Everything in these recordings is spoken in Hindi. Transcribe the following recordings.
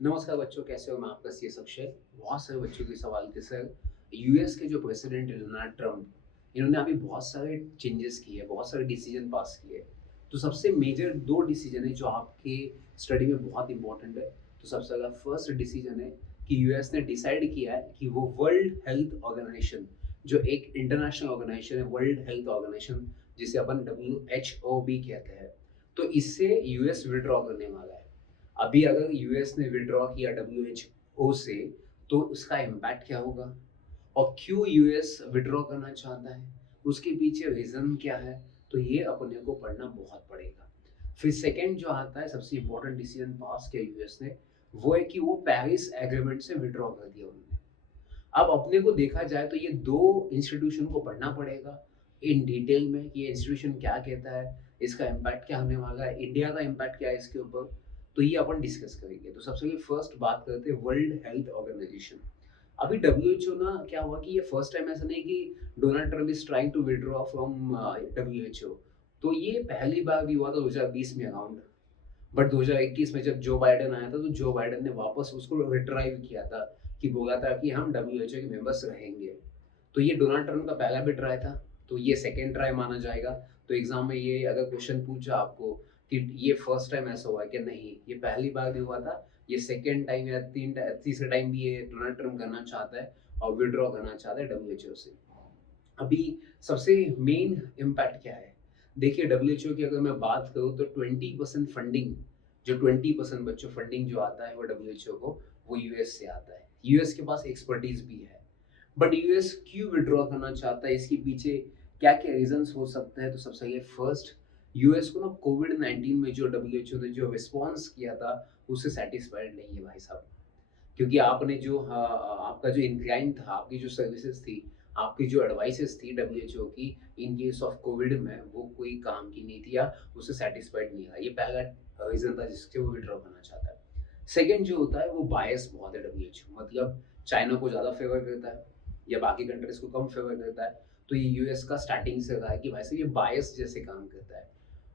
नमस्कार बच्चों, कैसे हो? मैं आपका सी एस अक्षय। बहुत सारे बच्चों के सवाल थे सर। यूएस के जो प्रेसिडेंट है डोनाल्ड ट्रम्प, इन्होंने अभी बहुत सारे चेंजेस किए, बहुत सारे डिसीजन पास किए। तो सबसे मेजर दो डिसीजन है जो आपके स्टडी में बहुत इंपॉर्टेंट है। तो सबसे पहला फर्स्ट डिसीजन है कि यूएस ने डिसाइड किया है कि वो वर्ल्ड हेल्थ ऑर्गेनाइजेशन, जो एक इंटरनेशनल ऑर्गेनाइजेशन है, वर्ल्ड हेल्थ ऑर्गेनाइजेशन, जिसे अपन WHO भी कहते हैं, तो इससे यूएस विड्रॉ करने वाला है। अभी अगर यूएस ने विड्रॉ किया डब्ल्यूएचओ से, तो उसका इम्पैक्ट क्या होगा और क्यों यूएस विड्रॉ करना चाहता है, उसके पीछे रीजन क्या है, तो ये अपने को पढ़ना बहुत पड़ेगा। फिर सेकंड जो आता है, सबसे इंपॉर्टेंट डिसीजन पास किया यूएस ने, वो है कि वो पेरिस एग्रीमेंट से विड्रॉ कर दिया उन्होंने। अब अपने को देखा जाए तो ये दो इंस्टीट्यूशन को पढ़ना पड़ेगा इन डिटेल में कि ये इंस्टीट्यूशन क्या कहता है, इसका इम्पैक्ट क्या होने वाला है, इंडिया का इम्पैक्ट क्या है इसके ऊपर। तो ये अपन डिस्कस करेंगे। तो सबसे पहले फर्स्ट बात करते हैं वर्ल्ड हेल्थ ऑर्गेनाइजेशन। अभी डब्ल्यूएचओ ना, क्या हुआ कि ये फर्स्ट टाइम ऐसा नहीं कि Donald Trump is trying to withdraw from WHO. तो ये पहली बार भी हुआ था 2020 में अराउंड। बट 2021 में जब जो बाइडेन आया था, तो जो बाइडेन ने वापस उसको रिट्राइव किया था, कि बोला था कि हम डब्ल्यूएचओ के मेंबर्स रहेंगे। तो ये डोनाल्ड ट्रम्प का पहला भी ट्राई था, तो ये सेकेंड ट्राई माना जाएगा। तो एग्जाम में ये अगर क्वेश्चन पूछा आपको कि ये फर्स्ट टाइम ऐसा हुआ है कि नहीं, ये पहली बार भी हुआ था, ये सेकेंड टाइम या तीसरे टाइम भी ये डोनाल्ड ट्रम्प करना चाहता है और विड्रॉ करना चाहता है डब्ल्यूएचओ से। अभी सबसे मेन इम्पैक्ट क्या है? देखिए, डब्ल्यूएचओ की अगर मैं बात करूँ तो 20% फंडिंग, जो 20% बच्चों फंडिंग जो आता है वो डब्ल्यूएचओ को, वो यूएस से आता है। यूएस के पास एक्सपर्टीज भी है। बट यूएस क्यों विड्रॉ करना चाहता है, इसके पीछे क्या क्या रीजंस हो सकते हैं? तो सबसे पहले फर्स्ट, यूएस को ना कोविड-19 में जो डब्ल्यूएचओ ने जो रिस्पॉन्स किया था, उससे सेटिस्फाइड नहीं है भाई साहब। क्योंकि आपने जो आपका जो इंक्लाइन था, आपकी जो सर्विसेज थी, आपकी जो एडवाइसेस थी डब्ल्यूएचओ की इन केस ऑफ कोविड में, वो कोई काम की नहीं थी या उससे सेटिस्फाइड नहीं है। ये पहला रीजन था जिससे वो विड्रॉ करना चाहता है। सेकंड जो होता है, वो बायस बहुत है डब्ल्यूएचओ, मतलब चाइना को ज़्यादा फेवर करता है या बाकी कंट्रीज को कम फेवर करता है। तो ये यूएस का स्टार्टिंग से रहा है कि भाई साहब ये बायस जैसे काम करता है।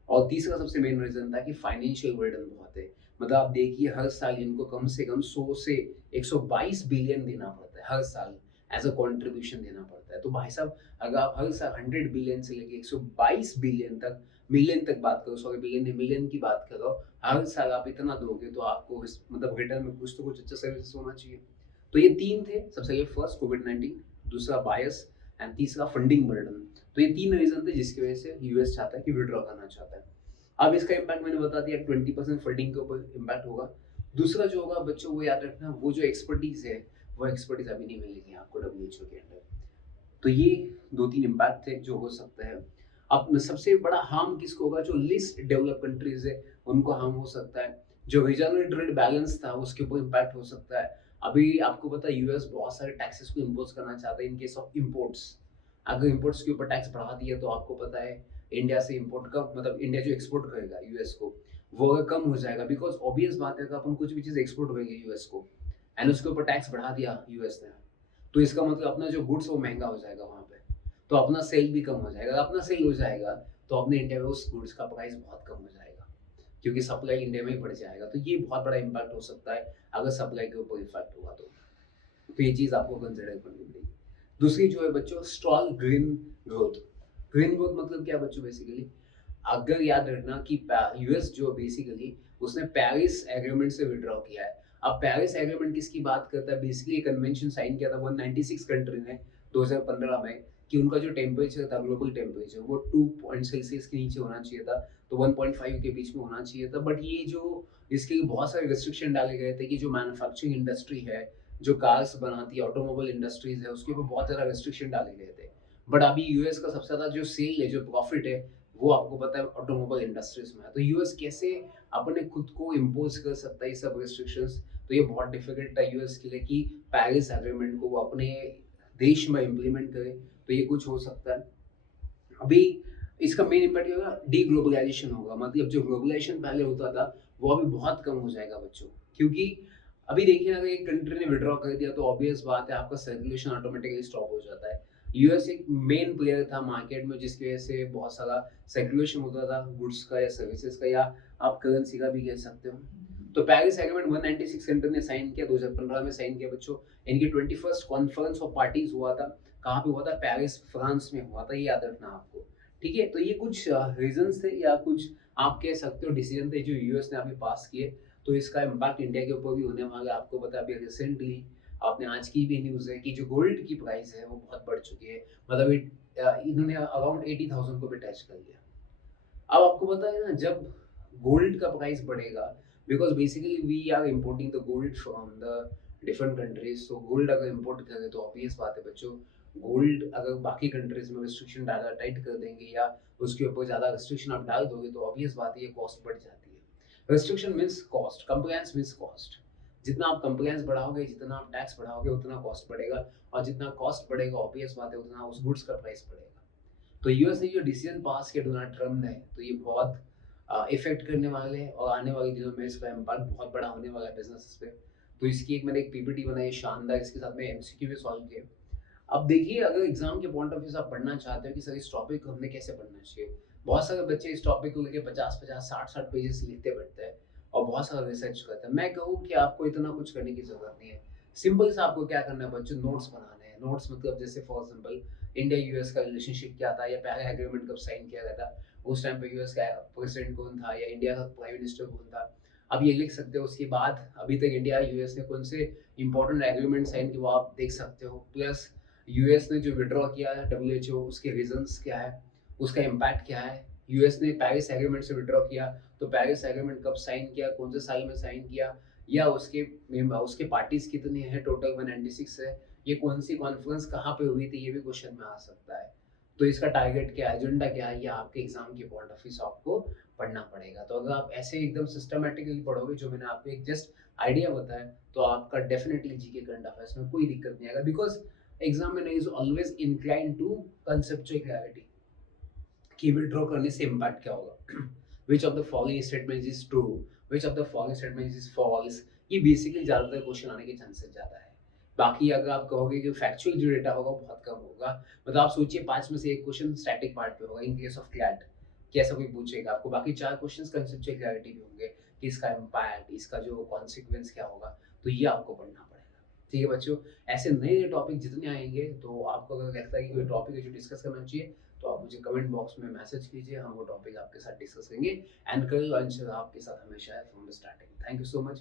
और तीसरा सबसे मेन रीज़न था कि फाइनेंशियल बर्डन बहुत है। मतलब आप देखिए, हर साल इनको कम से कम 100 से 122 बिलियन देना पड़ता है हर साल, एज़ अ कंट्रीब्यूशन देना पड़ता है। तो भाई साहब, अगर आप हर साल 100 बिलियन से लेके 122 बिलियन तक, मिलियन तक बात करो, सॉरी बिलियन नहीं, मिलियन की बात करो, हर साल आप इतना दोगे, तो आपको मतलब रिटर्न में कुछ तो कुछ अच्छा सर्विसेज होना चाहिए। तो ये 3 थे। सबसे पहले फर्स्ट कोविड-19, दूसरा बायस एंड तीसरा फंडिंग बर्डन। तो ये 3 रीज़न थे जिसकी वजह से यूएस चाहता है कि विथड्रॉ करना चाहता है। अब इसका इम्पैक्ट मैंने बता दिया, 20% फंडिंग के ऊपर इम्पैक्ट होगा। दूसरा जो होगा बच्चों, वो याद रखना, वो जो एक्सपर्टीज़ है, वो एक्सपर्टीज़ अभी नहीं मिलेगी आपको डब्ल्यूएचओ के अंडर। तो ये 2-3 इम्पैक्ट थे जो हो सकते हैं। अब सबसे बड़ा हार्म किसको होगा? जो लीस्ट डेवलप्ड कंट्रीज़ है, उनको हार्म हो सकता है। जो रीजनल ट्रेड बैलेंस था, उसके ऊपर इम्पैक्ट हो सकता है। अभी आपको पता है यूएस बहुत सारे टैक्सेस को इम्पोज़ करना चाहता है इन केस ऑफ इम्पोर्ट्स। अगर इम्पोर्ट्स के ऊपर टैक्स बढ़ा दिया, तो आपको पता है इंडिया से इम्पोर्ट का मतलब इंडिया जो एक्सपोर्ट करेगा यूएस को, वो अगर कम हो जाएगा, बिकॉज़ ऑब्वियस बात है, अगर अपन कुछ भी चीज़ एक्सपोर्ट करेंगे यूएस को एंड उसके ऊपर टैक्स बढ़ा दिया यूएस ने, तो इसका मतलब अपना जो गुड्स वो महँगा हो जाएगा वहाँ पे। तो अपना सेल भी कम हो जाएगा। अगर अपना सेल हो जाएगा, तो अपने इंडिया में उस गुड्स का प्राइस बहुत कम हो जाएगा, क्योंकि सप्लाई इंडिया में ही बढ़ जाएगा। तो ये बहुत बड़ा इम्पैक्ट हो सकता है अगर सप्लाई के ऊपर इफ़ेक्ट हुआ तो। तो ये चीज़ आपको कंसिडर करनी पड़ेगी। दूसरी जो है बच्चों, strong green growth. Green growth मतलब क्या बच्चों? बेसिकली अगर याद रखना कि यूएस जो बेसिकली उसने पेरिस एग्रीमेंट से विथड्रॉ किया है। अब पेरिस एग्रीमेंट किसकी बात करता है? बेसिकली कन्वेंशन साइन किया था 196 कंट्री ने 2015 में, कि उनका जो टेम्परेचर था, ग्लोबल टेम्परेचर, वो 2 पॉइंट सेल्सियस के नीचे होना चाहिए था, तो 1.5 के बीच में होना चाहिए था। बट ये जो इसके लिए बहुत सारे रिस्ट्रिक्शन डाले गए थे कि जो मैन्युफैक्चरिंग इंडस्ट्री है, जो कार्स बनाती है, ऑटोमोबाइल इंडस्ट्रीज है, उसके ऊपर बहुत ज़्यादा रिस्ट्रिक्शन डाले गए थे। बट अभी यूएस का सबसे ज़्यादा जो सेल है, जो प्रॉफिट है, वो आपको पता है ऑटोमोबाइल इंडस्ट्रीज में है। तो यूएस कैसे अपने खुद को इम्पोज कर सकता है ये सब रिस्ट्रिक्शंस? तो ये बहुत डिफिकल्ट है यूएस के लिए कि पेरिस एग्रीमेंट को वो अपने देश में इम्प्लीमेंट करे। तो ये कुछ हो सकता है। अभी इसका मेन इम्पैक्ट क्या होगा? डीग्लोबलाइजेशन होगा। मतलब जो ग्लोबलाइजेशन पहले होता था, वो अभी बहुत कम हो जाएगा बच्चों। क्योंकि अभी देखिए, अगर एक कंट्री ने विथड्रॉ कर दिया, तो ऑब्वियस बात है आपका सर्कुलेशन ऑटोमेटिकली स्टॉप हो जाता है। यूएस एक मेन प्लेयर था मार्केट में, जिसकी वजह से बहुत सारा सर्कुलेशन होता था गुड्स का या सर्विसेज का, या आप करेंसी का भी कह सकते हो। तो पेरिस एग्रीमेंट 196 कंट्री ने साइन किया, 2015 में साइन किया बच्चों। इनकी 21st कॉन्फ्रेंस ऑफ पार्टीज हुआ था, कहाँ पे हुआ था? पेरिस फ्रांस में हुआ था, ये याद रखना आपको। ठीक है, तो ये कुछ रीजंस थे या कुछ आप कह सकते हो डिसीजन थे जो यूएस ने अभी पास किए। तो इसका इम्पैक्ट इंडिया के ऊपर भी होने वाला है। आपको पता है अभी रिसेंटली आपने आज की भी न्यूज़ है कि जो गोल्ड की प्राइस है वो बहुत बढ़ चुकी है, मतलब इन्होंने अराउंड 80,000 को भी टच कर लिया। अब आपको पता है ना, जब गोल्ड का प्राइस बढ़ेगा, because basically we are importing the gold from the different countries, तो गोल्ड अगर इम्पोर्ट करें तो ऑब्वियस बात है बच्चों, गोल्ड अगर बाकी कंट्रीज में रिस्ट्रिक्शन ज़्यादा टाइट कर देंगे या उसके ऊपर ज़्यादा रिस्ट्रिक्शन आप डाल दोगे तो ऑब्वियस बात है ये कॉस्ट बढ़ जाती है। Restriction means cost, compliance means cost. जितना आप कंप्लायंस बढ़ाओगे, जितना आप टैक्स बढ़ाओगे, उतना कॉस्ट बढ़ेगा, और जितना कॉस्ट बढ़ेगा ऑब्वियस बात है उतना उस गुड्स का प्राइस बढ़ेगा। तो यूएस ने जो डिसीजन पास किया डोनाल्ड ट्रम्प ने, तो ये बहुत इफेक्ट करने वाले हैं और आने वाले दिनों में इसका इम्पैक्ट बहुत बड़ा होने वाला है बिजनेस पे। तो इसकी मैंने एक पीपीटी बनाई शानदार, इसके साथ में एमसीक्यू भी सॉल्व किए। अब देखिए, अगर एग्जाम के पॉइंट ऑफ व्यू से आप पढ़ना चाहते हो कि सर इस टॉपिक को हमने कैसे पढ़ना चाहिए, बहुत सारे बच्चे इस टॉपिक को लेकर 50-50, 60-60 पेजेस लिखते बैठते हैं और बहुत सारा रिसर्च करते हैं। मैं कहूँ कि आपको इतना कुछ करने की जरूरत नहीं है। सिंपल से आपको क्या करना है बच्चों, नोट्स बनाने हैं। नोट्स मतलब जैसे फॉर एग्जाम्पल इंडिया यूएस का रिलेशनशिप क्या था, या पहला एग्रीमेंट कब साइन किया गया था, उस टाइम पे यूएस का प्रेसिडेंट कौन था, या इंडिया का प्राइम मिनिस्टर कौन था। अब ये लिख सकते हो। उसके बाद अभी तक इंडिया यूएस ने कौन से इंपॉर्टेंट एग्रीमेंट साइन किए वो आप देख सकते हो। प्लस यूएस ने जो विड्रॉ किया है डब्ल्यूएचओ, उसके रीजंस क्या है, उसका इम्पैक्ट क्या है। यूएस ने पेरिस एग्रीमेंट से विड्रॉ किया, तो पेरिस एग्रीमेंट कब साइन किया, कौन से साल में साइन किया, या उसके पार्टीज कितने हैं, टोटल 196 है, ये कौन सी कॉन्फ्रेंस कहाँ पे हुई थी, ये भी क्वेश्चन में आ सकता है। तो इसका टारगेट क्या है, एजेंडा क्या है, ये आपके एग्जाम के पॉइंट ऑफ व्यू से आपको पढ़ना पड़ेगा। तो अगर आप ऐसे एकदम सिस्टमेटिकली पढ़ोगे, जो मैंने आपको एक जस्ट आइडिया बताया, तो आपका डेफिनेटली जीके करंट अफेयर्स में कोई दिक्कत नहीं आएगा। Because examiner is always incline to conceptual clarity कि विड्रॉ करने से इम्पैक्ट क्या होगा, which of the following statements is true, which of the following statements is false. ये बेसिकली ज़्यादातर क्वेश्चन आने के चांसेस ज़्यादा है। बाकी अगर आप कहोगे कि फैक्चुअल जो डेटा होगा बहुत कम होगा, मतलब आप सोचिए 5 में से एक क्वेश्चन स्टैटिक पार्ट पे होगा इन केस ऑफ क्लैट, कैसा कोई पूछेगा आपको, बाकी 4 क्वेश्चंस कंसेप्चुअल क्लैरिटी भी होंगे कि इसका इम्पैक्ट, इसका जो कॉन्सिक्वेंस क्या होगा, तो ये आपको पढ़ना पड़ेगा। ठीक है बच्चों, ऐसे नए नए टॉपिक जितने आएंगे, तो आपको अगर लगता है कि कोई टॉपिक है जो डिस्कस करना चाहिए, तो आप मुझे कमेंट बॉक्स में मैसेज कीजिए, हम वो टॉपिक आपके साथ डिस्कस करेंगे। एंड कल लंच आपके साथ हमेशा है from the starting. Thank you so much.